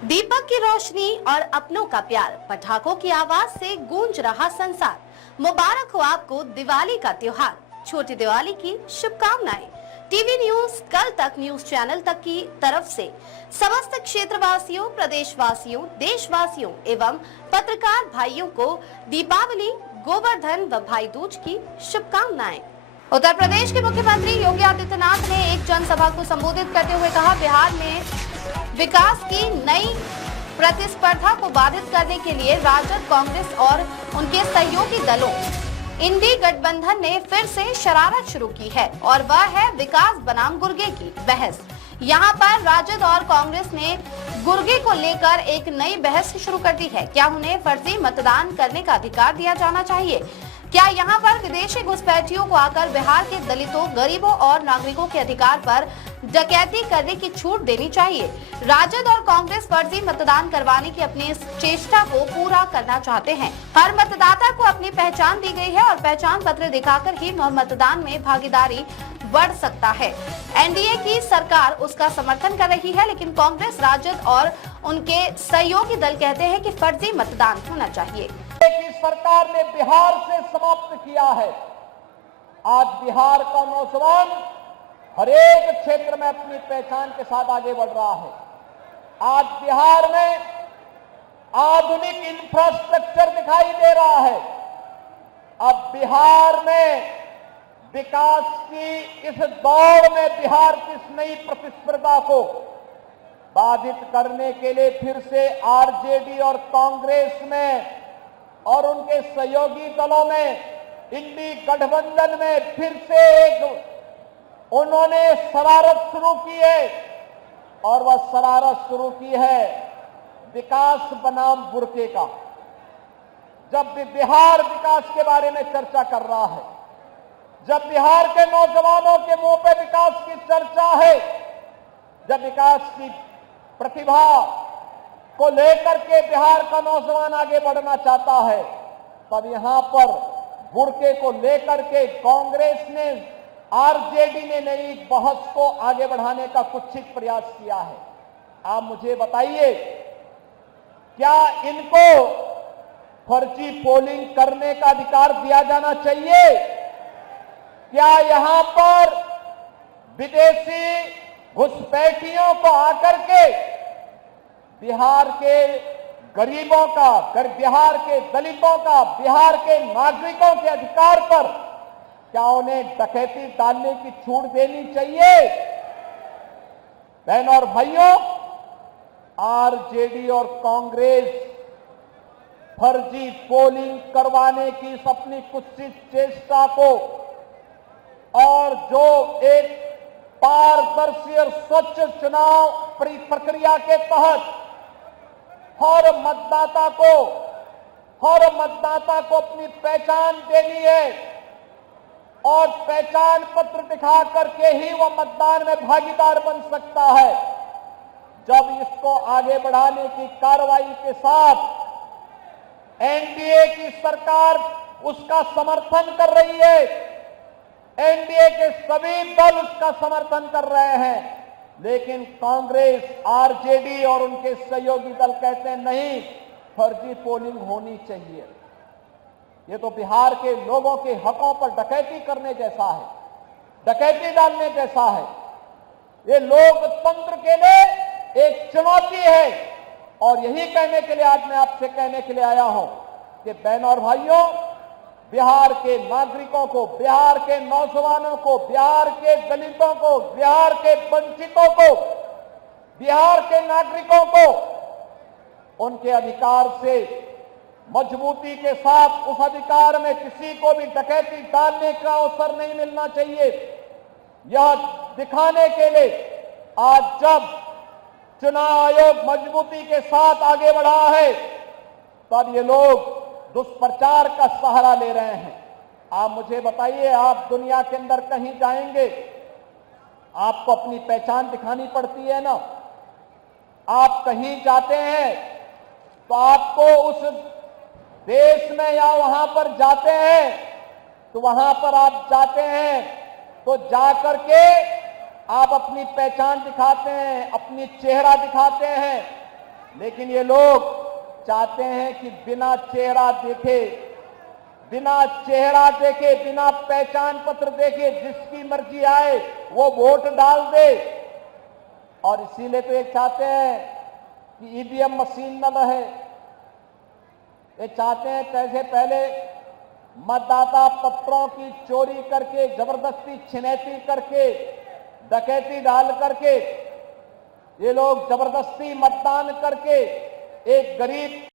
दीपक की रोशनी और अपनों का प्यार, पटाखों की आवाज से गूंज रहा संसार। मुबारक हो आपको दिवाली का त्योहार। छोटी दिवाली की शुभकामनाएं। टीवी न्यूज कल तक न्यूज चैनल तक की तरफ से समस्त क्षेत्रवासियों, प्रदेशवासियों, देशवासियों एवं पत्रकार भाइयों को दीपावली, गोवर्धन व भाई दूज की शुभकामनाएं। उत्तर प्रदेश के मुख्यमंत्री योगी आदित्यनाथ ने एक जनसभा को संबोधित करते हुए कहा, बिहार में विकास की नई प्रतिस्पर्धा को बाधित करने के लिए राजद, कांग्रेस और उनके सहयोगी दलों इंडी गठबंधन ने फिर से शरारत शुरू की है और वह है विकास बनाम गुर्गे की बहस। यहाँ पर राजद और कांग्रेस ने गुर्गे को लेकर एक नई बहस शुरू कर दी है। क्या उन्हें फर्जी मतदान करने का अधिकार दिया जाना चाहिए? क्या यहाँ पर विदेशी घुसपैठियों को आकर बिहार के दलितों, गरीबों और नागरिकों के अधिकार पर डकैती करने की छूट देनी चाहिए? राजद और कांग्रेस फर्जी मतदान करवाने की अपनी इस चेष्टा को पूरा करना चाहते हैं। हर मतदाता को अपनी पहचान दी गई है और पहचान पत्र दिखाकर ही मतदान में भागीदारी बढ़ सकता है। एनडीए की सरकार उसका समर्थन कर रही है, लेकिन कांग्रेस, राजद और उनके सहयोगी दल कहते हैं कि फर्जी मतदान होना चाहिए। की सरकार ने बिहार से समाप्त किया है। आज बिहार का नौजवान हर एक क्षेत्र में अपनी पहचान के साथ आगे बढ़ रहा है। आज बिहार में आधुनिक इंफ्रास्ट्रक्चर दिखाई दे रहा है। अब बिहार में विकास की इस दौड़ में बिहार की इस नई प्रतिस्पर्धा को बाधित करने के लिए फिर से आरजेडी और कांग्रेस में और उनके सहयोगी दलों में, इंडी गठबंधन में फिर से एक उन्होंने शरारत शुरू की है और वह शरारत शुरू की है विकास बनाम बुर्के का। जब भी बिहार विकास के बारे में चर्चा कर रहा है, जब बिहार के नौजवानों के मुंह पे विकास की चर्चा है, जब विकास की प्रतिभा को लेकर के बिहार का नौजवान आगे बढ़ना चाहता है, तब यहां पर बुर्के को लेकर के कांग्रेस ने, आरजेडी ने नई बहस को आगे बढ़ाने का कुत्सित प्रयास किया है। आप मुझे बताइए, क्या इनको फर्जी पोलिंग करने का अधिकार दिया जाना चाहिए? क्या यहां पर विदेशी घुसपैठियों को आकर के बिहार के गरीबों का, बिहार के दलितों का, बिहार के नागरिकों के अधिकार पर क्या उन्हें डकैती डालने की छूट देनी चाहिए? बहनों और भाइयों, आरजेडी और कांग्रेस फर्जी पोलिंग करवाने की इस अपनी कुत्सित चेष्टा को और जो एक पारदर्शी और स्वच्छ चुनाव प्रक्रिया के तहत हर मतदाता को अपनी पहचान देनी है और पहचान पत्र दिखा करके ही वह मतदान में भागीदार बन सकता है। जब इसको आगे बढ़ाने की कार्रवाई के साथ एनडीए की सरकार उसका समर्थन कर रही है, एनडीए के सभी दल उसका समर्थन कर रहे हैं, लेकिन कांग्रेस, आरजेडी और उनके सहयोगी दल कहते हैं नहीं, फर्जी पोलिंग होनी चाहिए। ये तो बिहार के लोगों के हकों पर डकैती करने जैसा है, डकैती डालने जैसा है। ये लोकतंत्र के लिए एक चुनौती है और यही कहने के लिए आज मैं आपसे कहने के लिए आया हूं कि बहनों और भाइयों, बिहार के नागरिकों को, बिहार के नौजवानों को, बिहार के दलितों को, बिहार के वंचितों को, बिहार के नागरिकों को उनके अधिकार से मजबूती के साथ, उस अधिकार में किसी को भी डकैती डालने का अवसर नहीं मिलना चाहिए। यह दिखाने के लिए आज जब चुनाव आयोग मजबूती के साथ आगे बढ़ा है, तब ये लोग दुष्प्रचार का सहारा ले रहे हैं। आप मुझे बताइए, आप दुनिया के अंदर कहीं जाएंगे, आपको अपनी पहचान दिखानी पड़ती है ना। आप कहीं जाते हैं तो आपको उस देश में या वहां पर जाते हैं तो वहां पर आप जाते हैं तो जाकर के आप अपनी पहचान दिखाते हैं, अपनी चेहरा दिखाते हैं। लेकिन ये लोग चाहते हैं कि बिना चेहरा देखे, बिना पहचान पत्र देखे जिसकी मर्जी आए वो वोट डाल दे। और इसीलिए तो ये चाहते हैं कि ईवीएम मशीन न रहे। ये चाहते हैं कैसे पहले मतदाता पत्रों की चोरी करके, जबरदस्ती छिनैती करके, डकैती डाल करके ये लोग जबरदस्ती मतदान करके एक गरीब